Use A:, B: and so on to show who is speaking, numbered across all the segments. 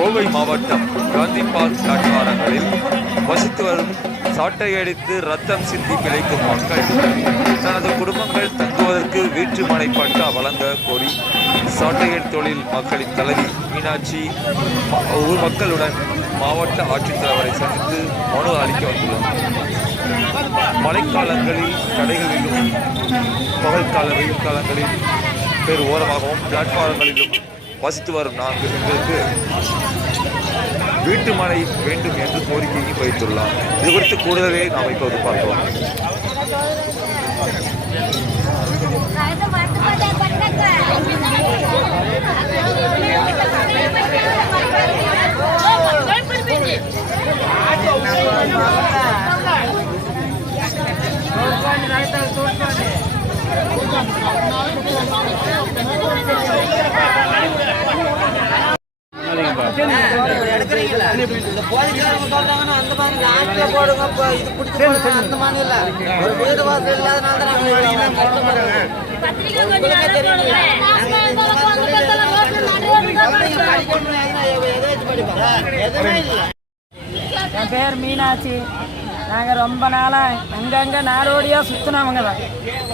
A: கோவை மாவட்டம் காந்தி பார்க் கட்டுவாரங்களில் வசித்து வரும் சாட்டையடித்து ரத்தம் சிந்தி பிழைக்கும் மக்கள் தனது குடும்பங்கள் தங்குவதற்கு வீட்டுமனை பட்டா வழங்க கோரி சாட்டையடி தொழில் மக்களின் தலைவி மீனாட்சி ஊர் மக்களுடன் மாவட்ட ஆட்சித்தலைவரை சந்தித்து மனு அளிக்க வந்துள்ளனர் மழைக்காலங்களில் கடைகளிலும் பகல்கால வெயில் காலங்களில் பேர் ஓரமாகவும் பிளாட்பாரங்களிலும் வசித்து வரும் நான்கு எங்களுக்கு வீட்டு மனை வேண்டும் என்று கோரிக்கையை வைத்துள்ளார். இது குறித்து கூடுதலே நாம் இப்போது பார்க்கலாம்.
B: இந்த போலீஸ்காரங்க சொல்றாங்கன்னா அந்த மாதிரி ஆட்சியை போடுங்க இப்போ இது பிடிச்சி போடுங்க அந்த மாதிரி இல்லை. ஒரு வீடு வாசல் இல்லாதனால தான் நாங்கள் இவ்வளவு கஷ்டப்படுறோம். உங்களுக்கே தெரியும். படிக்கணும்னு எதுனா எதை வச்சு படிப்போம்? எதுவுமே இல்லை.
C: என் பேர் மீனாட்சி. நாங்கள் ரொம்ப நாளாக அங்கங்கே நாடோடியாக சுற்றினவங்க தான்.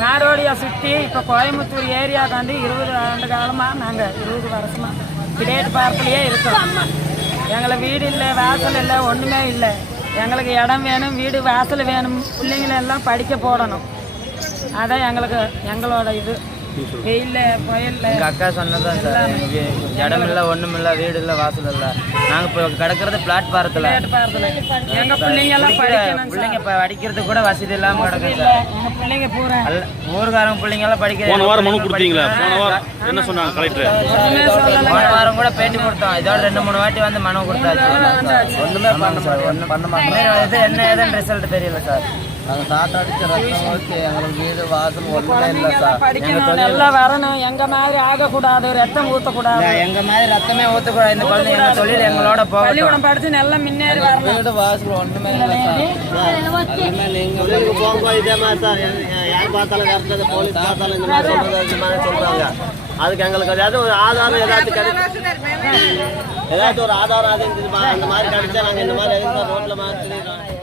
C: நாடோடியாக சுற்றி இப்போ கோயம்புத்தூர் ஏரியாவுக்கு வந்து இருபது ஆண்டு காலமாக நாங்கள் இருபது வருஷமாக கிடேட் பார்க்கலையே இருக்கோம். எங்களை வீடு இல்லை வாசல் இல்லை ஒன்றுமே இல்லை. எங்களுக்கு இடம் வேணும் வீடு வாசல் வேணும். பிள்ளைங்களெல்லாம் படிக்க போடணும். அதான் எங்களுக்கு எங்களோட இது. வெயில்ல புயல்ல.
D: எங்கள் அக்கா சொன்னதான் சார். வீ இடம் இல்லை ஒன்றும் இல்லை வீடு இல்லை வாசல் இல்லை நாங்கள் இப்போ கிடக்கிறது பிளாட்பாரத்தில்
C: எங்கள் பிள்ளைங்க எல்லாம் படிக்கணும்
D: பிள்ளைங்க இப்போ படிக்கிறதுக்கு கூட வசதி இல்லாமல் கிடக்குது சார்.
C: பிள்ளைங்க பூரா
D: ஊருக்காரங்க பிள்ளைங்க எல்லாம் படிக்க
E: போன வாரம் மனு கொடுத்தீங்களா? போன வாரம் என்ன சொன்னாங்க கலெக்டர்
C: ஒன்றுமே சொல்லலை
D: போன வாரம் கூட பேட்டி கொடுத்தோம். இதோட ரெண்டு மூணு வாட்டி வந்து மனு கொடுத்தாச்சு. ஒன்றுமே பண்ண சார் ஒன்றும் பண்ண மாட்டோம் இது என்ன ஏதுன்னு ரிசல்ட் தெரியல சார். நாங்கள் தாத்தா அடிச்ச ரத்தம் ஓகே எங்களுக்கு வீடு வாசல் ஒன்றுமே இல்லை சார்.
C: படிக்கணும் நல்லா வரணும். எங்க மாதிரி ஆகக்கூடாது ரத்தம் ஊத்தக்கூடாது.
D: எங்க மாதிரி ரத்தமே ஊற்றக்கூடாது இந்த குழந்தை எங்க தொழில் எங்களோட போகட்டும்.
C: பள்ளிக்கூடம் படிச்சு நல்லா முன்னேறி வரணும்.
D: வீடு வாசல் ஒன்றுமே இல்லை சார். அதுமே நீங்கள்
B: தொழிலுக்கு போகும்போது இதே மாதிரி சார் யார் பார்த்தாலும் கரெக்டாக போலீஸ் பார்த்தாலும் இந்த மாதிரி சொல்றது இந்த மாதிரி சொல்றாங்க. அதுக்கு எங்களுக்கு ஏதாச்சும் ஒரு ஆதாரம் ஏதாச்சும் கிடைக்கும் ஏதாச்சும் ஒரு ஆதாரம் அது இந்த மாதிரி கிடைச்சா நாங்கள் இந்த மாதிரி எதுக்கு ரோட்டில் மாற்றி